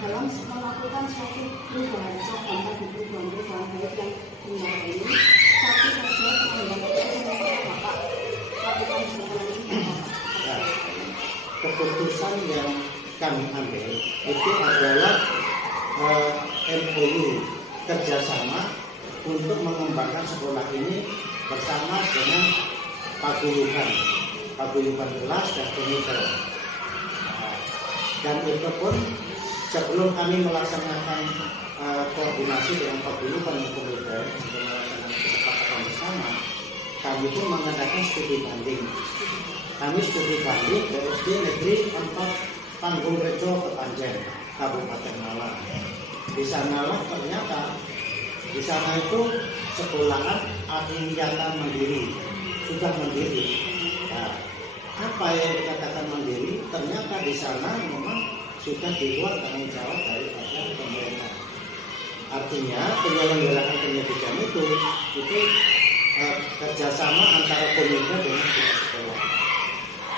Dalam melakukan suatu perubahan sampai perubahan baik yang benar ini, satu saja yang Bapak lakukan setelah ini. Keputusan yang kami ambil itu adalah MOU kerjasama untuk mengembangkan sekolah ini bersama dengan paguyuban kelas dan komite. Dan itu pun sebelum kami melaksanakan koordinasi dengan paguyuban dan komite untuk melaksanakan kesepakatan bersama, kami pun mengadakan studi banding. Kami studi banding ke SD Negeri 4 Panggung Rejo Kepanjen, Kabupaten Malang. Di sanalah ternyata di sana itu sekolahan Adiyata Mandiri, sudah mandiri. Nah, apa yang dikatakan mandiri? Ternyata di sana memang sudah di luar tanggung jawab daripada pemerintah. Artinya penyelenggaraan pendidikan itu kerjasama antara komite dengan pihak sekolah.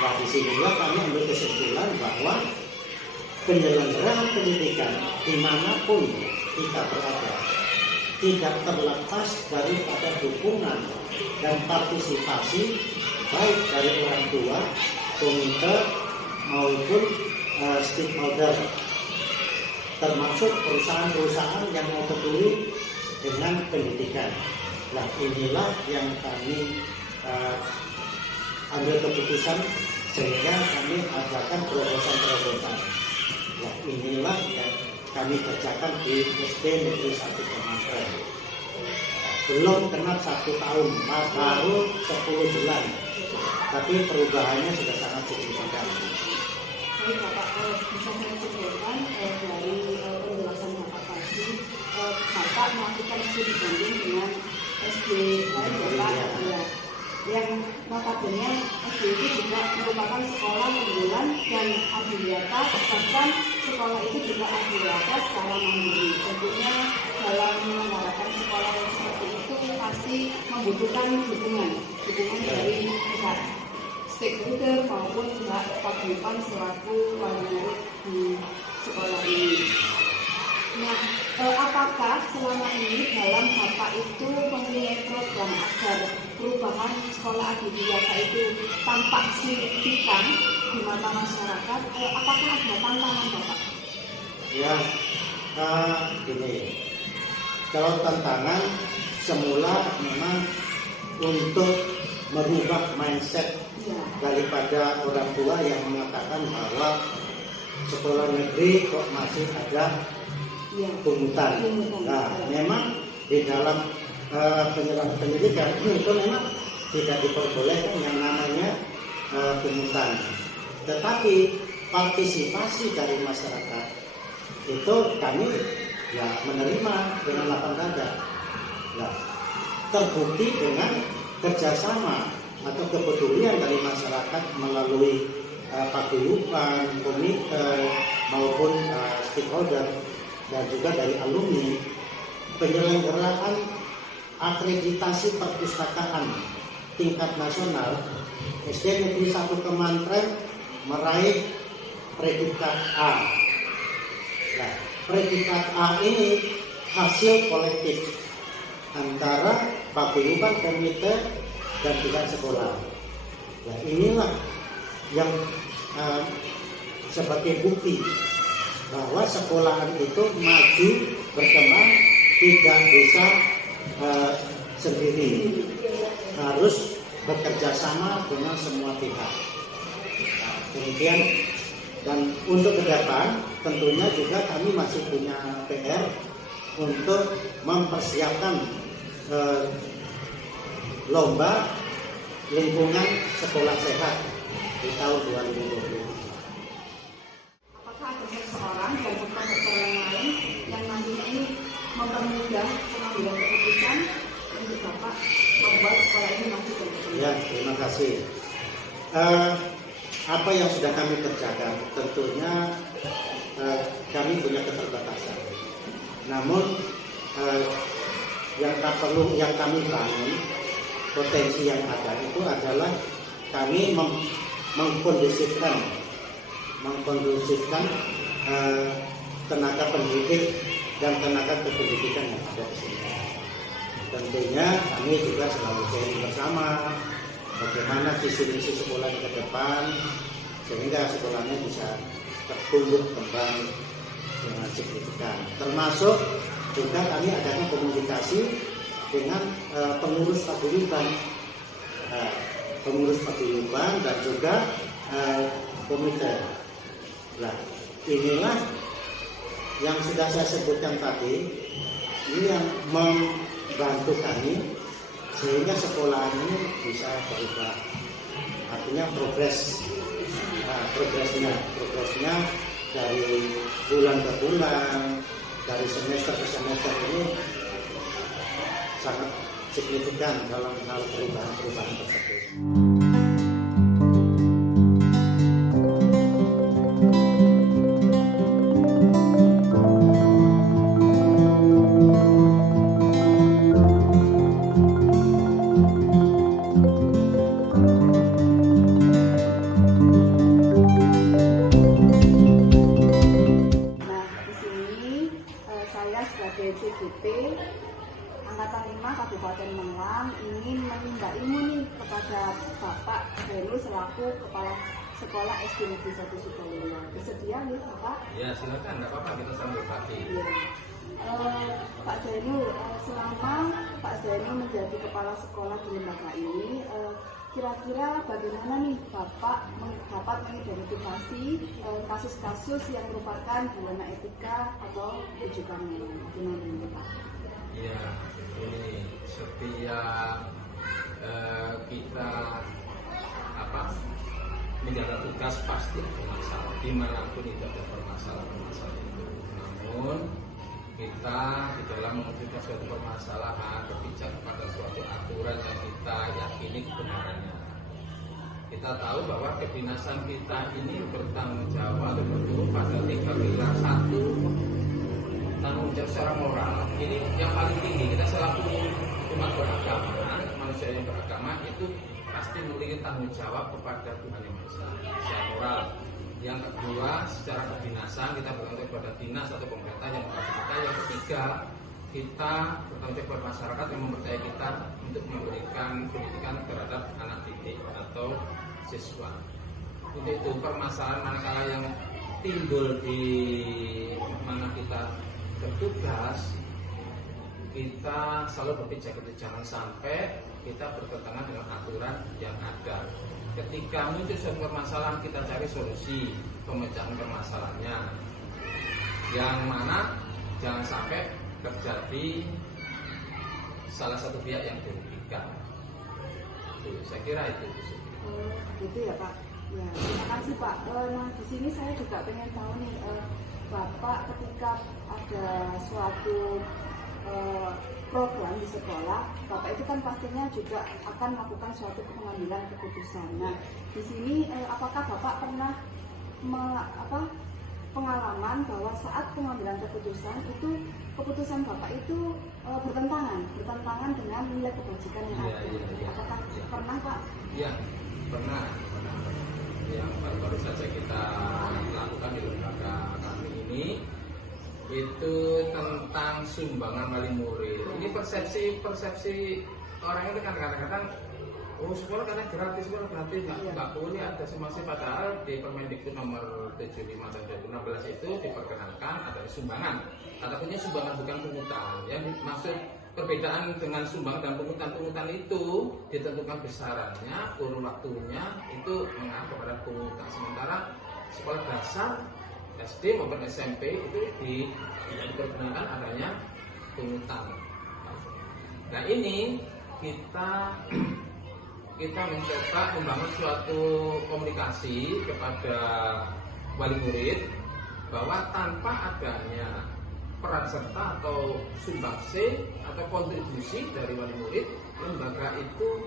Nah, disinilah kami ambil kesimpulan bahwa penyelenggaraan pendidikan dimanapun kita berada tidak terlepas daripada dukungan dan partisipasi baik dari orang tua, komite maupun stakeholder, termasuk perusahaan-perusahaan yang mau peduli dengan pendidikan. Nah, inilah yang kami ambil keputusan sehingga kami adakan terobosan-terobosan. Nah, inilah yang kami kerjakan di SD Negeri 1 Kementerian. Belum genap 1 tahun, baru 10 bulan. Tapi perubahannya sudah sangat signifikan. Baik Bapak, bisa saya simpulkan dari penjelasan Bapak tadi, Bapak melakukan studi banding dengan SD lain Bapak, yang notabene SD itu juga merupakan sekolah unggulan dan Adiyata, bahkan sekolah itu juga Adiyata secara mandiri. Tentunya dalam menyelenggarakan sekolah yang seperti itu pasti membutuhkan dukungan dari pihak stakeholder maupun pihak paguyuban selaku wali murid di sekolah ini. Nah, apakah selama ini dalam Bapak itu mempunyai program agar perubahan sekolah Adiyata itu tampak signifikan di mata masyarakat? Apakah ada tantangan Bapak? Ya, gini. Kalau tantangan semula memang untuk merubah mindset daripada orang tua yang mengatakan bahwa sekolah negeri kok masih ada pungutan. Nah, memang di dalam penyelenggaraan pendidikan itu memang tidak diperbolehkan yang namanya pungutan. Tetapi partisipasi dari masyarakat itu kami menerima dengan lapang dada. Nah, terbukti dengan kerjasama atau kepedulian dari masyarakat melalui paguyuban, komite maupun stakeholder dan juga dari alumni, penyelenggaraan akreditasi perpustakaan tingkat nasional SD Negeri 1 Kementerian meraih predikat A. Nah, predikat A ini hasil kolektif antara paguyuban, komite dan pihak sekolah. Nah, inilah yang sebagai bukti bahwa sekolahan itu maju berkembang tidak bisa sendiri, harus bekerja sama dengan semua pihak. Nah, kemudian dan untuk ke depan tentunya juga kami masih punya PR untuk mempersiapkan lomba lingkungan sekolah sehat di tahun 2020. Apakah ada seseorang dan dokter-dokter yang lain yang nantinya ini mempermudah pengambilan keputusan untuk Bapak membuat sekolah ini maju dan berkembang? Ya, terima kasih. Apa yang sudah kami kerjakan, tentunya kami punya keterbatasan. Namun yang kami bangun, potensi yang ada itu adalah kami mengkondusifkan tenaga pendidik dan tenaga kependidikan yang ada di sini. Tentunya kami juga selalu sharing bersama bagaimana visi misi sekolah ke depan sehingga sekolahnya bisa tumbuh kembang dengan signifikan. Termasuk juga kami adakan komunikasi dengan pengurus paguyuban dan juga komite. Nah, inilah yang sudah saya sebutkan tadi, ini yang membantu kami sehingga sekolah ini bisa berubah. Artinya progresnya dari bulan ke bulan, dari semester ke semester ini sangat signifikan dalam hal perubahan tersebut. Angkatan 5 Kabupaten Malang ingin meminta ilmu nih kepada Bapak Zainul selaku Kepala Sekolah SD Negeri 1 Sukolilo. Bersedia nih Bapak? Ya silakan, nggak apa-apa, kita sambil pagi. Ya. Pak Zainul, selama Pak Zainul menjadi Kepala Sekolah di lembaga ini, kira-kira bagaimana nih Bapak dapat mengidentifikasi kasus-kasus yang merupakan dilema etika atau rujukan gimana nih Pak? Ya, ini setiap kita menjaga tugas pasti ada masalah, dimanapun itu ada permasalahan itu. Namun kita di dalam menentukan suatu permasalahan berpijak pada suatu aturan yang kita yakini kebenarannya. Kita tahu bahwa kedinasan kita ini bertanggung jawab pada 3 pilar. 1, tanggung jawab secara moral. Ini yang paling tinggi. Kita selaku umat beragama, manusia yang beragama itu pasti memiliki tanggung jawab kepada Tuhan Yang Maha Esa secara moral. Yang kedua, secara kedinasan kita bertanggung jawab kepada dinas atau pemerintah yang mengasihi kita. Yang ketiga, kita bertanggung jawab kepada masyarakat yang mempercayai kita untuk memberikan pendidikan terhadap anak didik atau siswa. Untuk itu permasalahan manakala yang timbul di mana kita bertugas, kita selalu berpijak itu jangan sampai kita bertentangan dengan aturan yang ada. Ketika muncul suatu permasalahan, kita cari solusi pemecahan permasalahannya, yang mana jangan sampai terjadi salah satu pihak yang dirugikan. Saya kira itu. Gitu ya Pak. Ya, terima kasih Pak. Nah di sini saya juga pengen tahu nih, Bapak ketika ada suatu program di sekolah, Bapak itu kan pastinya juga akan melakukan suatu pengambilan keputusan. Nah, di sini apakah Bapak pernah pengalaman bahwa saat pengambilan keputusan itu keputusan Bapak itu bertentangan dengan nilai kebajikan yang ada? Apakah pernah Pak? Iya, pernah. Yang baru-baru saja kita lakukan di lembaga kami ini itu tentang sumbangan wali murid. Ini persepsi orang itu kan kadang-kadang sekolah karena gratis, nggak boleh ada somasi, padahal di Permendikbud nomor 75 tahun 2016 itu diperkenankan ada sumbangan. Kata punya sumbangan bukan pungutan. Yang maksud perbedaan dengan sumbangan dan pungutan itu ditentukan besarannya, kurun waktunya itu mengarah kepada pungutan. Sementara sekolah dasar SD maupun SMP itu tidak diperkenankan adanya pungutan. Nah ini kita mencoba membangun suatu komunikasi kepada wali murid bahwa tanpa adanya peran serta atau sumbangsi atau kontribusi dari wali murid, lembaga itu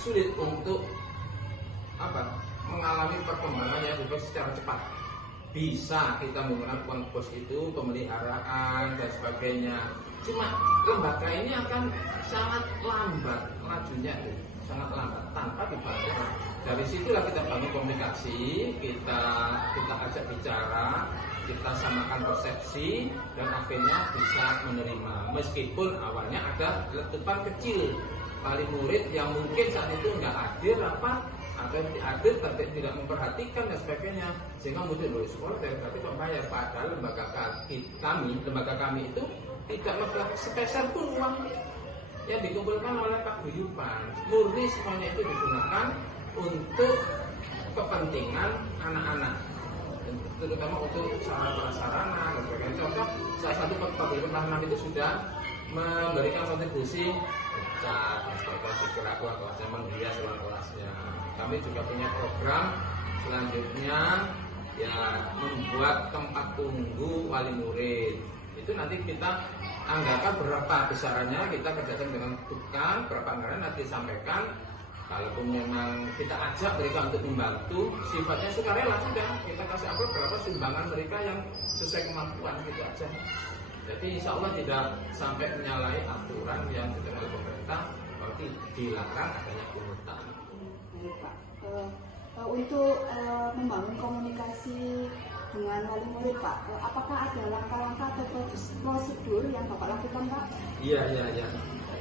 sulit untuk mengalami perkembangan yang secara cepat. Bisa kita menggunakan uang bos itu pemeliharaan dan sebagainya, cuma lembaga ini akan sangat lambat lajunya itu, sangat lambat tanpa dibantu. Dari situlah kita bangun komunikasi, kita ajak bicara, kita samakan persepsi, dan akhirnya bisa menerima. Meskipun awalnya ada letupan kecil wali murid yang mungkin saat itu nggak hadir atau hadir tapi tidak memperhatikan dan sebagainya, sehingga murid dari sekolah dari berarti kok bayar, padahal lembaga kami itu tidak membayar sepeser pun uang yang dikumpulkan oleh paguyuban. Murni semuanya itu digunakan untuk kepentingan anak-anak, terutama untuk sarana-sarana dan sebagainya. Contoh, salah satu paguyuban kelas 6 itu sudah memberikan kontribusi cat dan sebagainya, kelakuan kelasnya, menghias ruang kelasnya. Kami juga punya program selanjutnya, ya, membuat tempat tunggu wali murid. Itu nanti kita anggarkan berapa besarannya, kita kerjakan dengan tukang, berapa anggaran nanti sampaikan. Kalaupun memang kita ajak mereka untuk membantu, sifatnya sukarela sudah, kita kasih upload berapa sumbangan mereka yang sesuai kemampuan, gitu aja. Jadi insya Allah tidak sampai menyalahi aturan yang ditentukan oleh pemerintah, berarti dilarang adanya pungutan. Baik Pak, untuk membangun komunikasi dengan wali murid Pak, apakah ada langkah-langkah atau prosedur yang Bapak lakukan Pak? Iya.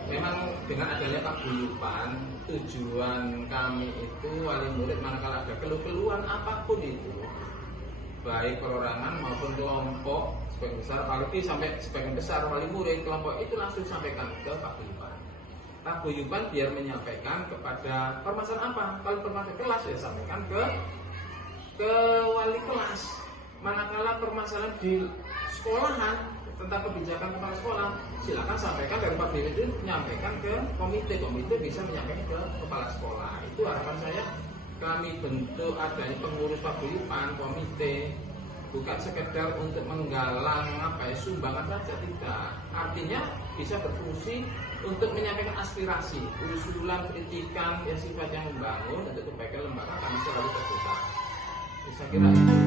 Memang dengan adanya paguyuban, tujuan kami itu wali murid manakala ada keluhan apapun itu, baik perorangan maupun kelompok sebagian besar, apalagi sampai sebagian besar wali murid kelompok itu langsung sampaikan ke paguyuban. Paguyuban biar menyampaikan kepada permasalahan apa, kalau permasalahan kelas ya sampaikan ke wali kelas. Manakala permasalahan di sekolahan tentang kebijakan kepala sekolah, silakan sampaikan dari paguyuban itu menyampaikan ke komite bisa menyampaikan ke kepala sekolah. Itu harapan saya, kami bentuk adanya pengurus paguyuban, komite, bukan sekedar untuk menggalang sumbangan saja, tidak. Artinya bisa berfungsi untuk menyampaikan aspirasi, usulan, kritikan yang sifatnya membangun untuk kebaikan lembaga. Kami selalu terbuka. Saya kira itu.